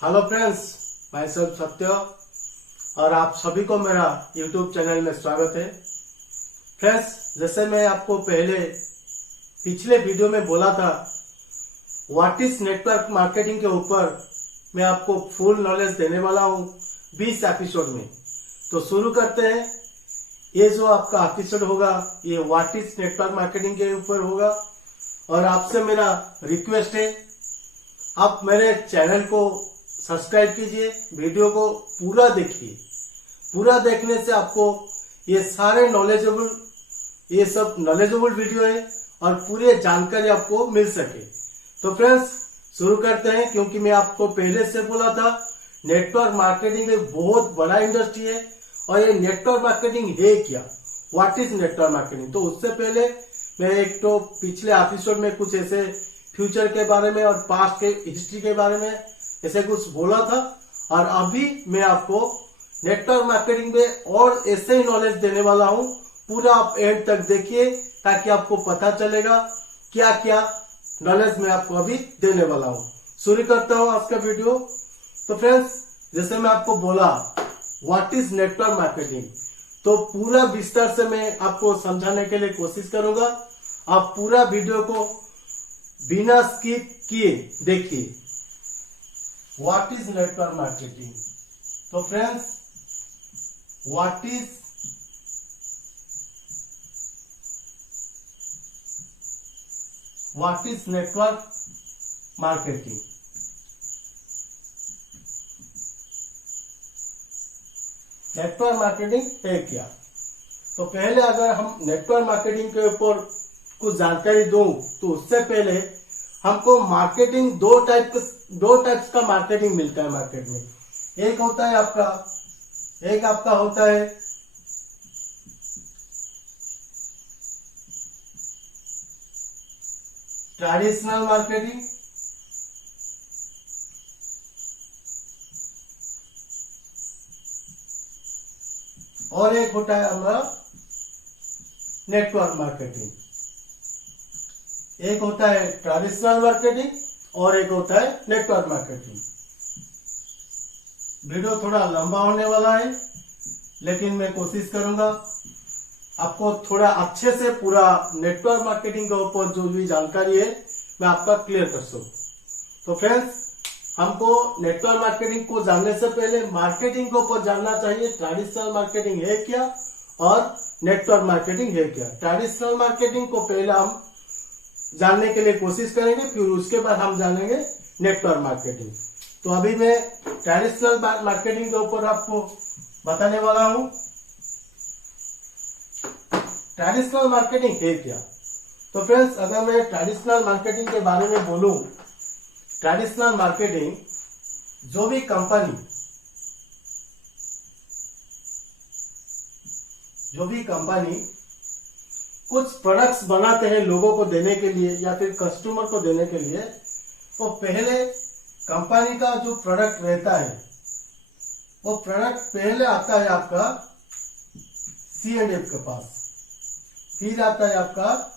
Hello friends, मैं सब सत्य और आप सभी को मेरा यूट्यूब चैनल में स्वागत है। फ्रेंड्स, जैसे मैं आपको पहले पिछले वीडियो में बोला था, व्हाट इज नेटवर्क मार्केटिंग के ऊपर मैं आपको फुल नॉलेज देने वाला हूं 20 एपिसोड में। तो शुरू करते हैं। ये जो आपका एपिसोड होगा ये व्हाट इज नेटवर्क मार्केटिंग के ऊपर होगा और आपसे मेरा रिक्वेस्ट है, आप मेरे चैनल को सब्सक्राइब कीजिए, वीडियो को पूरा देखिए। पूरा देखने से आपको ये सब नॉलेजेबल वीडियो है और पूरी जानकारी आपको मिल सके। तो फ्रेंड्स, शुरू करते हैं। क्योंकि मैं आपको पहले से बोला था, नेटवर्क मार्केटिंग एक बहुत बड़ा इंडस्ट्री है और ये नेटवर्क मार्केटिंग है क्या, व्हाट इज नेटवर्क मार्केटिंग। तो उससे पहले मैं एक तो पिछले एपिसोड में कुछ ऐसे फ्यूचर के बारे में और पास्ट के हिस्ट्री के बारे में ऐसे कुछ बोला था, और अभी मैं आपको नेटवर्क मार्केटिंग में और ऐसे ही नॉलेज देने वाला हूं। पूरा आप एंड तक देखिए ताकि आपको पता चलेगा क्या क्या नॉलेज मैं आपको अभी देने वाला हूं। शुरू करता हूं आज का वीडियो। तो फ्रेंड्स, जैसे मैं आपको बोला व्हाट इज नेटवर्क मार्केटिंग, तो पूरा विस्तार से मैं आपको समझाने के लिए कोशिश करूंगा। आप पूरा वीडियो को बिना स्किप किए देखिए। What is network marketing. तो friends, what is network marketing. Network marketing है क्या। तो पहले अगर हम नेटवर्क मार्केटिंग के ऊपर कुछ जानकारी दूं, तो उससे पहले हमको मार्केटिंग दो टाइप्स का मार्केटिंग मिलता है मार्केट में। एक आपका होता है ट्रेडिशनल मार्केटिंग, और एक होता है हमारा नेटवर्क मार्केटिंग। एक होता है ट्रेडिशनल मार्केटिंग और एक होता है नेटवर्क मार्केटिंग। वीडियो थोड़ा लंबा होने वाला है, लेकिन मैं कोशिश करूंगा आपको थोड़ा अच्छे से पूरा नेटवर्क मार्केटिंग के ऊपर जो भी जानकारी है मैं आपका क्लियर कर सकूं। तो फ्रेंड्स, हमको नेटवर्क मार्केटिंग को जानने से पहले मार्केटिंग के ऊपर जानना चाहिए, ट्रेडिशनल मार्केटिंग है क्या और नेटवर्क मार्केटिंग है क्या। ट्रेडिशनल मार्केटिंग को पहले हम जानने के लिए कोशिश करेंगे, फिर उसके बाद हम जानेंगे नेटवर्क मार्केटिंग। तो अभी मैं ट्रेडिशनल मार्केटिंग के ऊपर आपको बताने वाला हूं। ट्रेडिशनल मार्केटिंग है क्या। तो फ्रेंड्स, अगर मैं ट्रेडिशनल मार्केटिंग के बारे में बोलूं, ट्रेडिशनल मार्केटिंग जो भी कंपनी कुछ प्रोडक्ट्स बनाते हैं लोगों को देने के लिए या फिर कस्टमर को देने के लिए, तो पहले कंपनी का जो प्रोडक्ट रहता है वो प्रोडक्ट पहले आता है आपका C&F के पास, फिर आता है आपका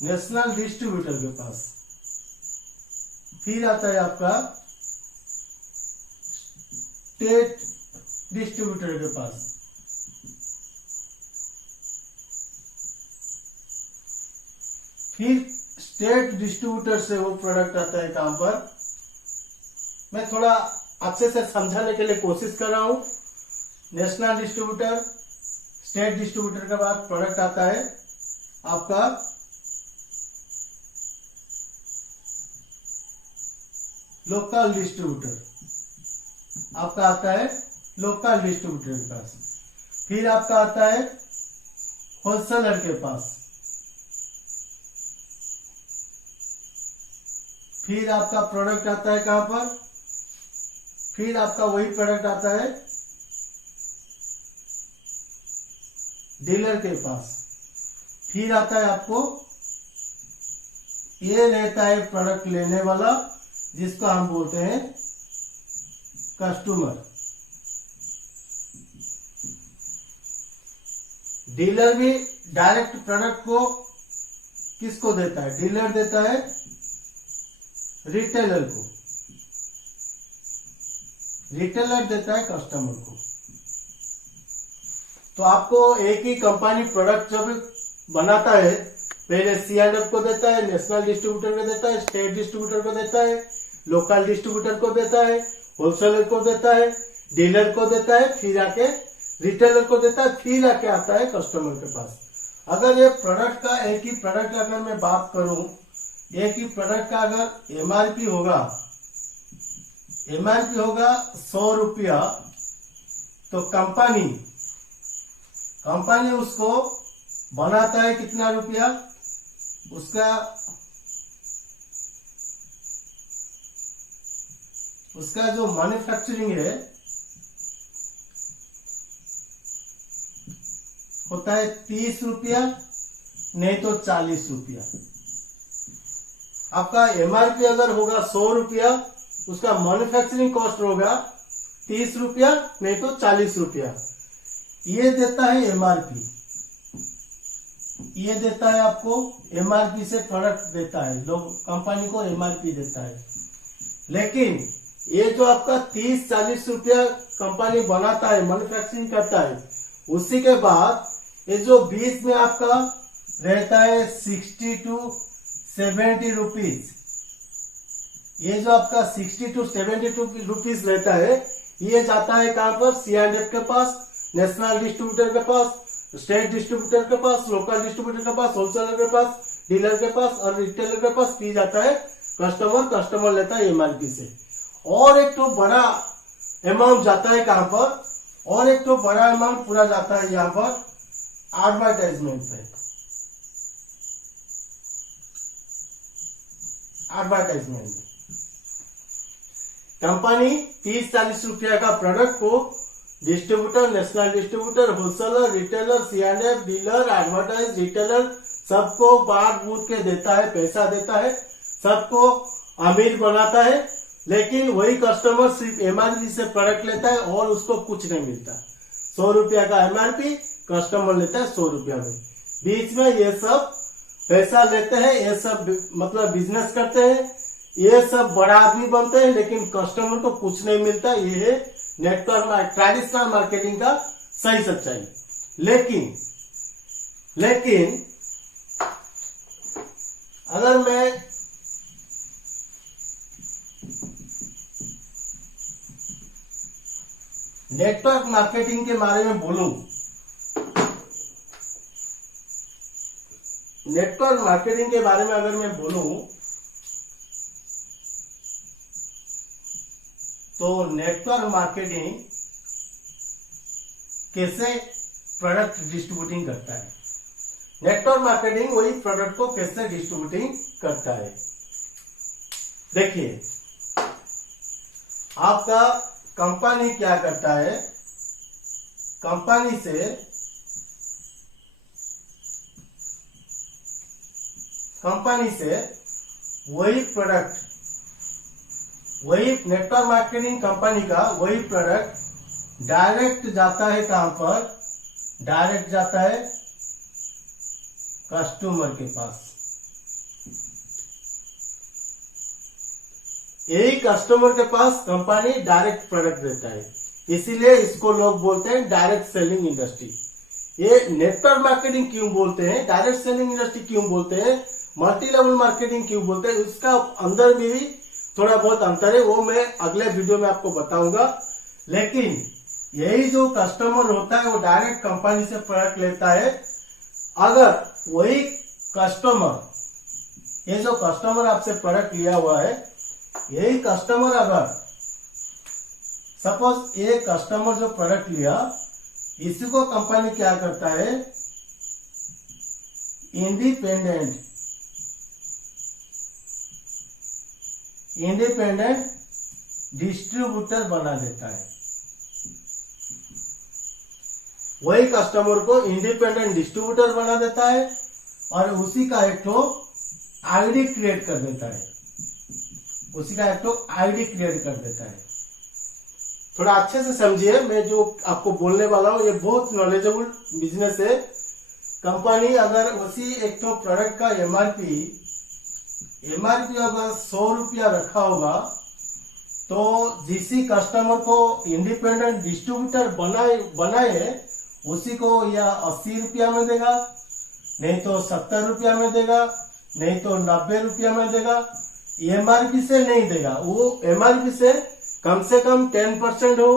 नेशनल डिस्ट्रीब्यूटर के पास, फिर आता है आपका स्टेट डिस्ट्रीब्यूटर के पास, फिर स्टेट डिस्ट्रीब्यूटर से वो प्रोडक्ट आता है कहां पर। मैं थोड़ा अच्छे से समझाने के लिए कोशिश कर रहा हूं। नेशनल डिस्ट्रीब्यूटर, स्टेट डिस्ट्रीब्यूटर के बाद प्रोडक्ट आता है आपका लोकल डिस्ट्रीब्यूटर, आपका आता है लोकल डिस्ट्रीब्यूटर के पास, फिर आपका आता है होलसेलर के पास, फिर आपका प्रोडक्ट आता है कहां पर, फिर आपका वही प्रोडक्ट आता है डीलर के पास, फिर आता है आपको ये रहता है प्रोडक्ट लेने वाला जिसको हम बोलते हैं कस्टमर। डीलर भी डायरेक्ट प्रोडक्ट को किसको देता है, डीलर देता है रिटेलर को, रिटेलर देता है कस्टमर को। तो आपको एक ही कंपनी प्रोडक्ट जब बनाता है, पहले C&F को देता है, नेशनल डिस्ट्रीब्यूटर को देता है, स्टेट डिस्ट्रीब्यूटर को देता है, लोकल डिस्ट्रीब्यूटर को देता है, होलसेलर को देता है, डीलर को देता है, फिर आके रिटेलर को देता है, फिर आके आता है कस्टमर के पास। अगर ये प्रोडक्ट का, एक ही प्रोडक्ट अगर मैं बात करूं, एक ही प्रोडक्ट का अगर एमआरपी होगा 100 रुपया, तो कंपनी उसको बनाता है कितना रुपया, उसका जो मैन्युफैक्चरिंग है होता है 30 रुपया, नहीं तो 40 रुपया। आपका एमआरपी अगर होगा 100 रुपया, उसका मैन्युफैक्चरिंग कॉस्ट होगा 30 रुपया, नहीं तो 40 रुपया। ये देता है एमआरपी, ये देता है आपको एमआरपी से प्रोडक्ट देता है, लोग कंपनी को एमआरपी देता है। लेकिन ये जो आपका 30-40 रुपया कंपनी बनाता है, मैन्युफैक्चरिंग करता है, उसी के बाद ये जो बीच में आपका रहता है 60 to 70 रुपीज, ये जो आपका 60 to 70 रुपीज रहता है, ये जाता है कहां पर, C&F के पास, नेशनल डिस्ट्रीब्यूटर के पास, स्टेट डिस्ट्रीब्यूटर के पास, लोकल डिस्ट्रीब्यूटर के पास, होलसेलर के पास, डीलर के पास और रिटेलर के पास, फिर जाता है कस्टमर लेता है एमआरपी से। और एक तो बड़ा अमाउंट जाता है कहां पर, और एक तो बड़ा अमाउंट पूरा जाता है यहाँ पर एडवर्टाइजमेंट पे। एडवर्टाइजमेंट कंपनी 30-40 रुपया का प्रोडक्ट को distributor, national distributor, wholesaler, retailer, C&F, dealer, advertise, retailer सबको बांट बूट के देता है, पैसा देता है, सबको अमीर बनाता है। लेकिन वही कस्टमर सिर्फ एमआरपी से प्रोडक्ट लेता है और उसको कुछ नहीं मिलता। 100 रुपया का एमआरपी, कस्टमर लेता है 100 रुपया में। बीच में ये सब पैसा लेते हैं, ये सब मतलब बिजनेस करते हैं, ये सब बड़ा आदमी बनते हैं, लेकिन कस्टमर को कुछ नहीं मिलता। ये है नेटवर्क ट्रेडिशनल मार्केटिंग का सही सच्चाई। लेकिन अगर मैं नेटवर्क मार्केटिंग के बारे में बोलूं, नेटवर्क मार्केटिंग के बारे में अगर मैं बोलूं, तो नेटवर्क मार्केटिंग कैसे प्रोडक्ट डिस्ट्रीब्यूटिंग करता है। नेटवर्क मार्केटिंग वही प्रोडक्ट को कैसे डिस्ट्रीब्यूटिंग करता है। देखिए, आपका कंपनी क्या करता है, कंपनी से वही प्रोडक्ट, वही नेटवर्क मार्केटिंग कंपनी का वही प्रोडक्ट डायरेक्ट जाता है कहां पर, डायरेक्ट जाता है कस्टमर के पास। यही कस्टमर के पास कंपनी डायरेक्ट प्रोडक्ट देता है, इसीलिए इसको लोग बोलते हैं डायरेक्ट सेलिंग इंडस्ट्री। ये नेटवर्क मार्केटिंग क्यों बोलते हैं, डायरेक्ट सेलिंग इंडस्ट्री क्यों बोलते हैं, मल्टी लेवल मार्केटिंग क्यों बोलते हैं, उसका अंदर में भी थोड़ा बहुत अंतर है, वो मैं अगले वीडियो में आपको बताऊंगा। लेकिन यही जो कस्टमर होता है वो डायरेक्ट कंपनी से प्रोडक्ट लेता है। अगर वही कस्टमर, ये जो कस्टमर आपसे प्रोडक्ट लिया हुआ है, यही कस्टमर अगर सपोज ये कस्टमर जो प्रोडक्ट लिया, इसी को कंपनी क्या करता है, इंडिपेंडेंट डिस्ट्रीब्यूटर बना देता है। वही कस्टमर को इंडिपेंडेंट डिस्ट्रीब्यूटर बना देता है और उसी का एक तो आईडी क्रिएट कर देता है, उसी का एक तो आईडी क्रिएट कर देता है। थोड़ा अच्छे से समझिए, मैं जो आपको बोलने वाला हूं ये बहुत नॉलेजेबल बिजनेस है। कंपनी अगर उसी एक तो प्रोडक्ट का एमआरपी एमआरपी अगर 100 रुपया रखा होगा तो जिसी कस्टमर को इंडिपेंडेंट डिस्ट्रीब्यूटर बनाए उसी को या 80 रुपया में देगा, नहीं तो 70 रुपया में देगा, नहीं तो 90 रुपया में देगा। एमआरपी से नहीं देगा, वो एमआरपी से कम 10% हो,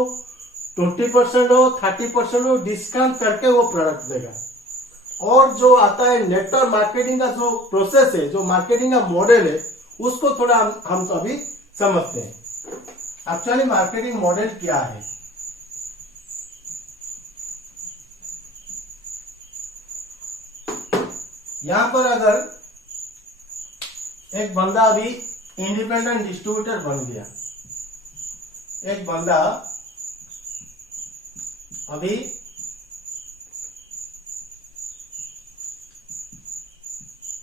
20% हो, 30% हो, डिस्काउंट करके वो प्रोडक्ट देगा। और जो आता है नेटवर्क मार्केटिंग का जो प्रोसेस है, जो मार्केटिंग का मॉडल है, उसको थोड़ा हम तो अभी समझते हैं। एक्चुअली मार्केटिंग मॉडल क्या है? यहां पर अगर एक बंदा अभी इंडिपेंडेंट डिस्ट्रीब्यूटर बन गया, एक बंदा अभी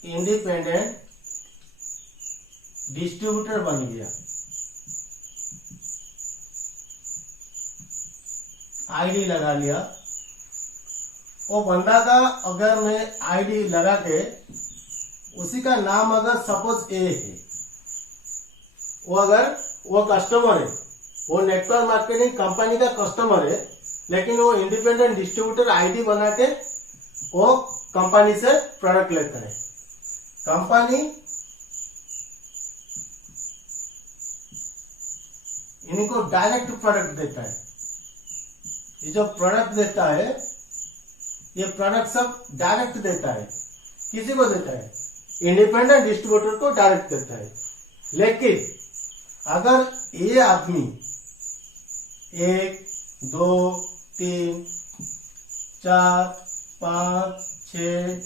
इंडिपेंडेंट डिस्ट्रीब्यूटर बन गया, आईडी लगा लिया। वो बंदा का अगर मैं आईडी लगा के उसी का नाम अगर सपोज ए है, वो कस्टमर है, वो नेटवर्क मार्केटिंग कंपनी का कस्टमर है, लेकिन वो इंडिपेंडेंट डिस्ट्रीब्यूटर आईडी बना के वो कंपनी से प्रोडक्ट लेता है। कंपनी इनको डायरेक्ट प्रोडक्ट देता है। ये जो प्रोडक्ट देता है, ये प्रोडक्ट सब डायरेक्ट देता है। किसी को देता है? इंडिपेंडेंट डिस्ट्रीब्यूटर को डायरेक्ट देता है। लेकिन अगर ये आदमी 1, 2, 3, 4, 5, 6,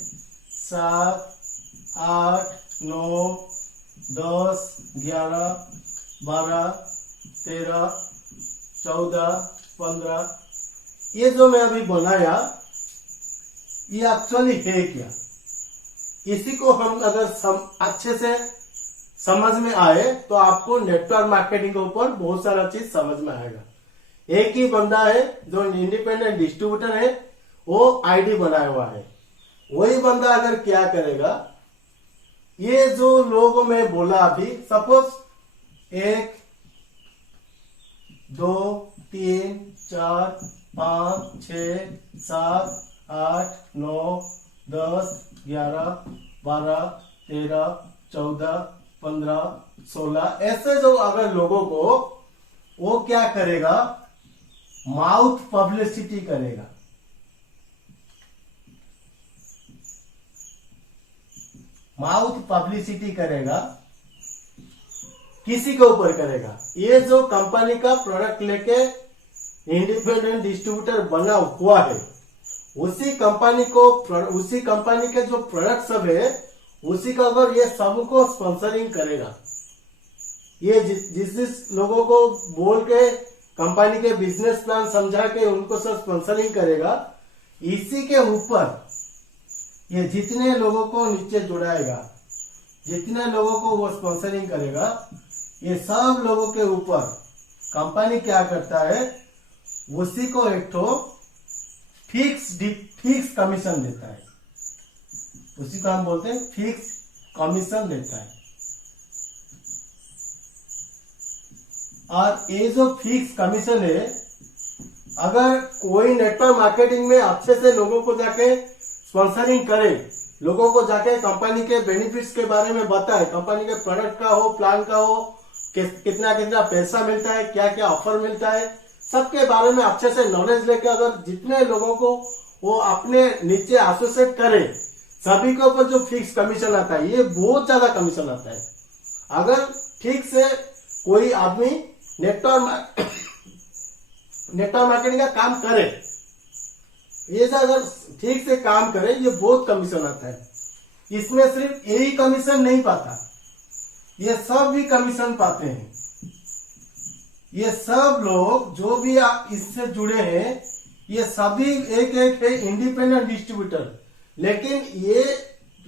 7, 8, 9, 10, 11, 12, 13, 14, 15, ये जो मैं अभी बनाया, ये एक्चुअली है क्या? इसी को हम अगर अच्छे से समझ में आए तो आपको नेटवर्क मार्केटिंग के ऊपर बहुत सारा चीज समझ में आएगा। एक ही बंदा है जो इंडिपेंडेंट डिस्ट्रीब्यूटर है, वो आईडी बनाया हुआ है। वही बंदा अगर क्या करेगा, ये जो लोग मैं बोला अभी, सपोज 1, 2, 3, 4, 5, 6, 7, 8, 9, 10, 11, 12, 13, 14, 15, 16, ऐसे जो अगर लोगों को वो क्या करेगा, माउथ पब्लिसिटी करेगा। माउथ पब्लिसिटी करेगा, किसी के ऊपर करेगा? ये जो कंपनी का प्रोडक्ट लेके इंडिपेंडेंट डिस्ट्रीब्यूटर बना हुआ है, उसी कंपनी के जो प्रोडक्ट सब है, उसी का अगर ये सबको स्पॉन्सरिंग करेगा, ये जिस लोगों को बोल के कंपनी के बिजनेस प्लान समझा के उनको सब स्पॉन्सरिंग करेगा, इसी के ऊपर ये जितने लोगों को नीचे जुड़ाएगा, जितने लोगों को वो स्पॉन्सरिंग करेगा, ये सब लोगों के ऊपर कंपनी क्या करता है, उसी को एक तो फिक्स कमीशन देता है। उसी को हम बोलते हैं फिक्स कमीशन देता है। और ये जो फिक्स कमीशन है, अगर कोई नेटवर्क मार्केटिंग में अच्छे से लोगों को जाके स्पॉन्सरिंग करे, लोगों को जाके कंपनी के बेनिफिट्स के बारे में बताए, कंपनी के प्रोडक्ट का हो, प्लान का हो, कितना कितना पैसा मिलता है, क्या क्या ऑफर मिलता है, सबके बारे में अच्छे से नॉलेज लेके अगर जितने लोगों को वो अपने नीचे एसोसिएट करे, सभी के ऊपर जो फिक्स कमीशन आता है, ये बहुत ज्यादा कमीशन आता है। अगर ठीक से कोई आदमी नेटवर्क मार्केटिंग का काम करे, ये अगर ठीक से काम करे, ये बहुत कमीशन आता है। इसमें सिर्फ यही कमीशन नहीं पाता, ये सब भी कमीशन पाते हैं। ये सब लोग जो भी आप इससे जुड़े हैं, ये सभी एक है इंडिपेंडेंट डिस्ट्रीब्यूटर, लेकिन ये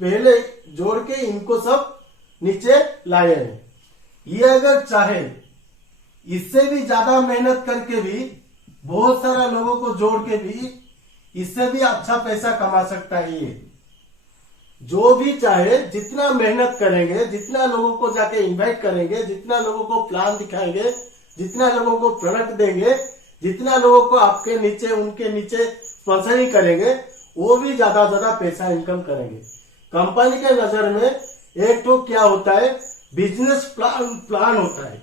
पहले जोड़ के इनको सब नीचे लाए हैं। ये अगर चाहे इससे भी ज्यादा मेहनत करके भी, बहुत सारा लोगों को जोड़ के भी, इससे भी अच्छा पैसा कमा सकता है। जो भी चाहे जितना मेहनत करेंगे, जितना लोगों को जाके इनवाइट करेंगे, जितना लोगों को प्लान दिखाएंगे, जितना लोगों को प्रोडक्ट देंगे, जितना लोगों को आपके नीचे उनके नीचे स्पॉन्सरिंग करेंगे, वो भी ज्यादा पैसा इनकम करेंगे। कंपनी के नजर में एक तो क्या होता है, बिजनेस प्लान होता है।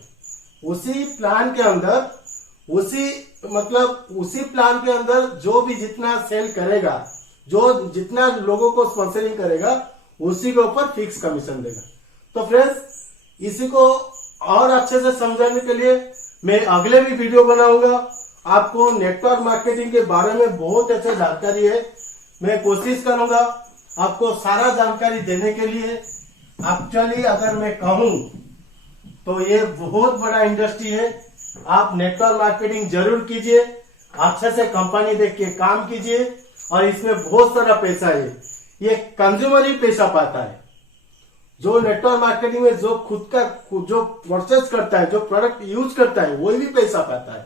उसी प्लान के अंदर उसी प्लान के अंदर जो भी जितना सेल करेगा, जो जितना लोगों को स्पॉन्सरिंग करेगा, उसी के ऊपर फिक्स कमीशन देगा। तो फ्रेंड्स, इसी को और अच्छे से समझाने के लिए मैं अगले भी वीडियो बनाऊंगा। आपको नेटवर्क मार्केटिंग के बारे में बहुत अच्छी जानकारी है। मैं कोशिश करूंगा आपको सारा जानकारी देने के लिए। एक्चुअली अगर मैं कहूं तो ये बहुत बड़ा इंडस्ट्री है। आप नेटवर्क मार्केटिंग जरूर कीजिए, अच्छे से कंपनी देख के काम कीजिए, और इसमें बहुत सारा पैसा है। ये कंज्यूमर ही पैसा पाता है। जो नेटवर्क मार्केटिंग में जो खुद का जो परचेज करता है, जो प्रोडक्ट यूज करता है, वही भी पैसा पाता है।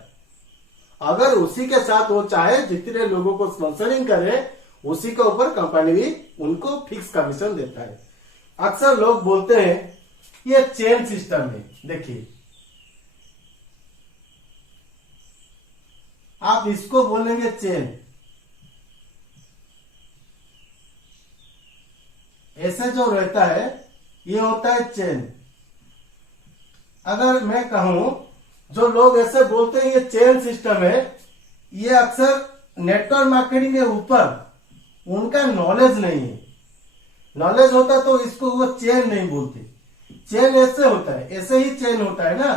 अगर उसी के साथ वो चाहे जितने लोगों को स्पॉन्सरिंग करे, उसी के ऊपर कंपनी भी उनको फिक्स कमीशन देता है। अक्सर लोग बोलते हैं ये चेन सिस्टम है। देखिए, आप इसको बोलेंगे चेन, ऐसे जो रहता है ये होता है चेन। अगर मैं कहूं, जो लोग ऐसे बोलते हैं ये चेन सिस्टम है, ये अक्सर नेटवर्क मार्केटिंग के ऊपर उनका नॉलेज नहीं है। नॉलेज होता तो इसको वो चेन नहीं बोलते। चेन ऐसे होता है, ऐसे ही चेन होता है ना,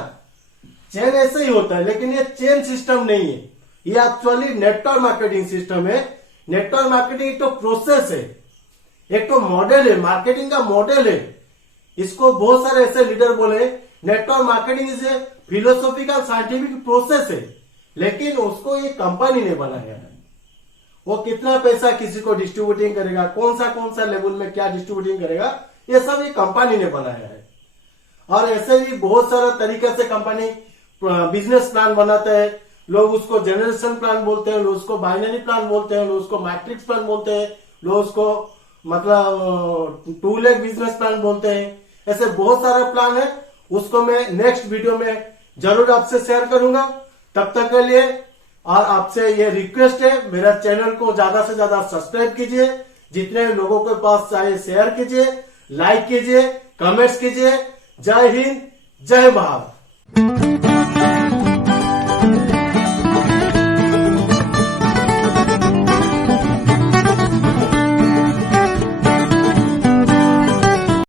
चेन ऐसे ही होता है, लेकिन ये चेन सिस्टम नहीं है। ये एक्चुअली नेटवर्क मार्केटिंग सिस्टम है। नेटवर्क मार्केटिंग एक तो प्रोसेस है, एक तो मॉडल है, मार्केटिंग का मॉडल है। इसको बहुत सारे ऐसे लीडर बोले network marketing is a philosophical scientific process है, लेकिन उसको ये कंपनी ने बनाया है। वो कितना पैसा किसी को डिस्ट्रीब्यूटिंग करेगा, कौन सा लेवल में क्या डिस्ट्रीब्यूटिंग करेगा, ये सब ये कंपनी ने बनाया है। और ऐसे भी बहुत सारा तरीके से कंपनी बिजनेस प्लान बनाता है। लोग उसको जनरेशन प्लान बोलते हैं, लोग उसको बाइनरी प्लान बोलते हैं, लोग उसको मैट्रिक्स प्लान बोलते हैं, लोग उसको मतलब 2 लेग बिजनेस प्लान बोलते हैं। ऐसे बहुत सारे प्लान है, उसको मैं नेक्स्ट वीडियो में जरूर आपसे शेयर करूंगा। तब तक के लिए और आपसे ये रिक्वेस्ट है, मेरा चैनल को ज्यादा से ज्यादा सब्सक्राइब कीजिए, जितने लोगों के पास चाहे शेयर कीजिए, लाइक कीजिए, कमेंट्स कीजिए। जय हिंद, जय भारत।